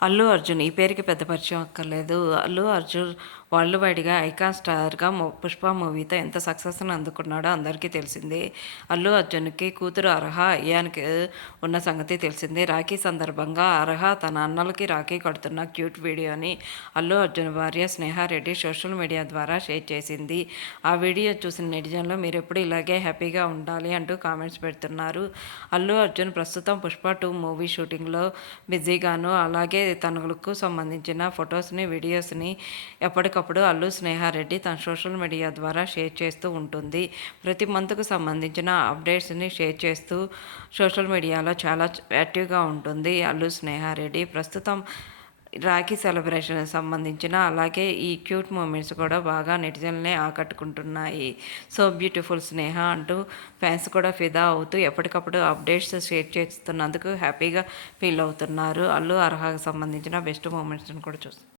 అల్లు అర్జున్ ఈ పేరుకి పెద్ద పరిచయం అక్కర్లేదు. అల్లు అర్జున్ వరల్డ్ వైడ్‌గా ఐకాన్ స్టార్‌గా 'పుష్ప' మూవీతో ఎంత సక్సెస్‌ని అందుకున్నాడో అందరికీ తెలిసిందే. అల్లు అర్జున్‌కి కూతురు అర్హ అయాన్‌కి ఉన్న సంగతి తెలిసిందే. రాఖీ సందర్భంగా అర్హ తన అన్నలకి రాఖీ కడుతున్న క్యూట్ వీడియోని అల్లు అర్జున్ భార్య స్నేహారెడ్డి సోషల్ మీడియా ద్వారా షేర్ చేసింది. ఆ వీడియో చూసిన నెటిజన్లు మీరెప్పుడూ ఇలాగే హ్యాపీగా ఉండాలి అంటూ కామెంట్స్ పెడుతున్నారు. అల్లు అర్జున్ ప్రస్తుతం 'పుష్ప 2' మూవీ షూటింగ్‌లో బిజీగాను అలాగే తన లుక్‌కు సంబంధించిన ఫొటోస్‌ని, వీడియోస్‌ని ఎప్పటికప్పుడు అల్లు స్నేహారెడ్డి తన సోషల్ మీడియా ద్వారా షేర్ చేస్తూ ఉంటుంది. ప్రతి మంత్‌కు సంబంధించిన అప్డేట్స్‌ని షేర్ చేస్తూ సోషల్ మీడియాలో చాలా యాక్టివ్‌గా ఉంటుంది అల్లు స్నేహారెడ్డి. ప్రస్తుతం రాఖీ సెలబ్రేషన్‌కి సంబంధించిన అలాగే ఈ క్యూట్ మూమెంట్స్ కూడా బాగా నెటిజన్‌లని ఆకట్టుకుంటున్నాయి. సో బ్యూటిఫుల్ స్నేహ అంటూ ఫ్యాన్స్ కూడా ఫిదా అవుతూ ఎప్పటికప్పుడు అప్డేట్స్ షేర్ చేస్తున్నందుకు హ్యాపీగా ఫీల్ అవుతున్నారు. అల్లు అర్హకు సంబంధించిన బెస్ట్ మూమెంట్స్‌ని కూడా చూస్తున్నాం.